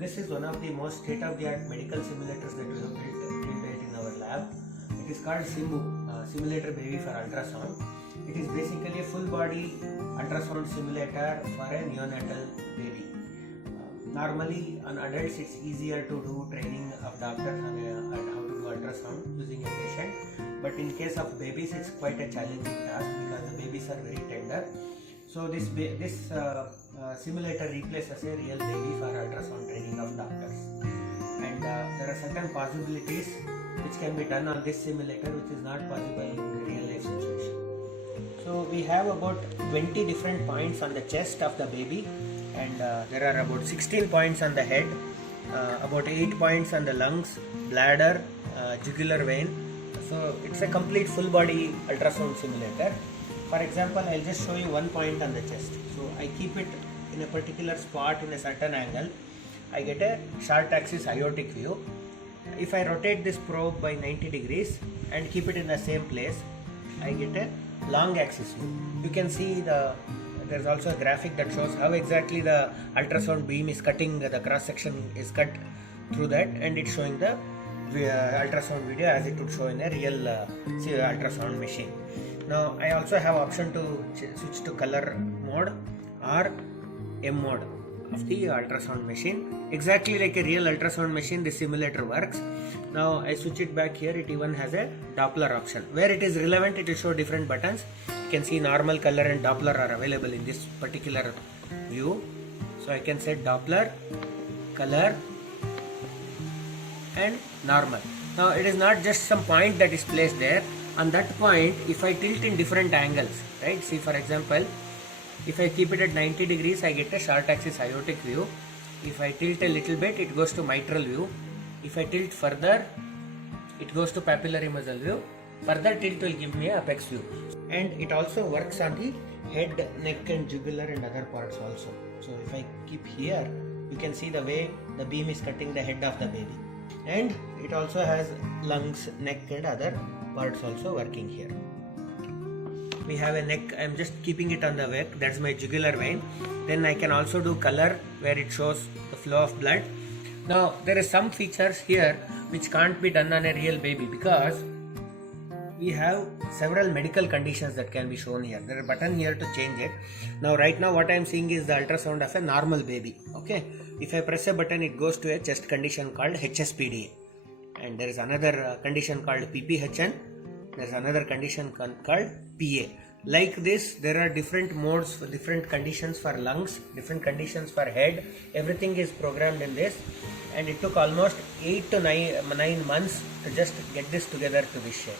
this is one of the most state-of-the-art medical simulators that we have built in our lab. It is called Simulator Baby for ultrasound. It is basically a full-body ultrasound simulator for a neonatal baby. Normally, on adults, it's easier to do training of doctors on how to do ultrasound using a patient. But in case of babies, it's quite a challenging task because the babies are very tender. So this simulator replaces a real baby for ultrasound training of doctors. And there are certain possibilities which can be done on this simulator which is not possible in real life situation. So we have about 20 different points on the chest of the baby, and there are about 16 points on the head, about 8 points on the lungs, bladder, jugular vein. So it's a complete full body ultrasound simulator. For example, I'll just show you one point on the chest. So I keep it in a particular spot in a certain angle. I get a short axis aortic view. If I rotate this probe by 90 degrees and keep it in the same place, I get a long axis view. You can see there's also a graphic that shows how exactly the ultrasound beam is cutting, the cross section is cut through that, and it's showing the ultrasound video as it would show in a real ultrasound machine. Now I also have option to switch to color mode or M mode of the ultrasound machine. Exactly like a real ultrasound machine, the simulator works. Now I switch it back here, it even has a Doppler option. Where it is relevant, it will show different buttons. You can see normal, color and Doppler are available in this particular view. So I can set Doppler, color and normal. Now it is not just some point that is placed there. On that point, if I tilt in different angles, right? See, for example, if I keep it at 90 degrees, I get a short axis aortic view. If I tilt a little bit, it goes to mitral view. If I tilt further, it goes to papillary muscle view. Further tilt will give me a apex view. And it also works on the head, neck and jugular and other parts also. So if I keep here, you can see the way the beam is cutting the head of the baby. And it also has lungs, neck and other parts also working here. We have a neck, I am just keeping it on the neck, that's my jugular vein. Then I can also do color where it shows the flow of blood. Now there are some features here which can't be done on a real baby because we have several medical conditions that can be shown here. There is a button here to change it. Now right now what I am seeing is the ultrasound of a normal baby. Okay, if I press a button, it goes to a chest condition called HSPDA, and there is another condition called PPHN. There is another condition called PA. Like this, there are different modes for different conditions for lungs, different conditions for head. Everything is programmed in this, and it took almost 8 to 9 months to just get this together to this shape.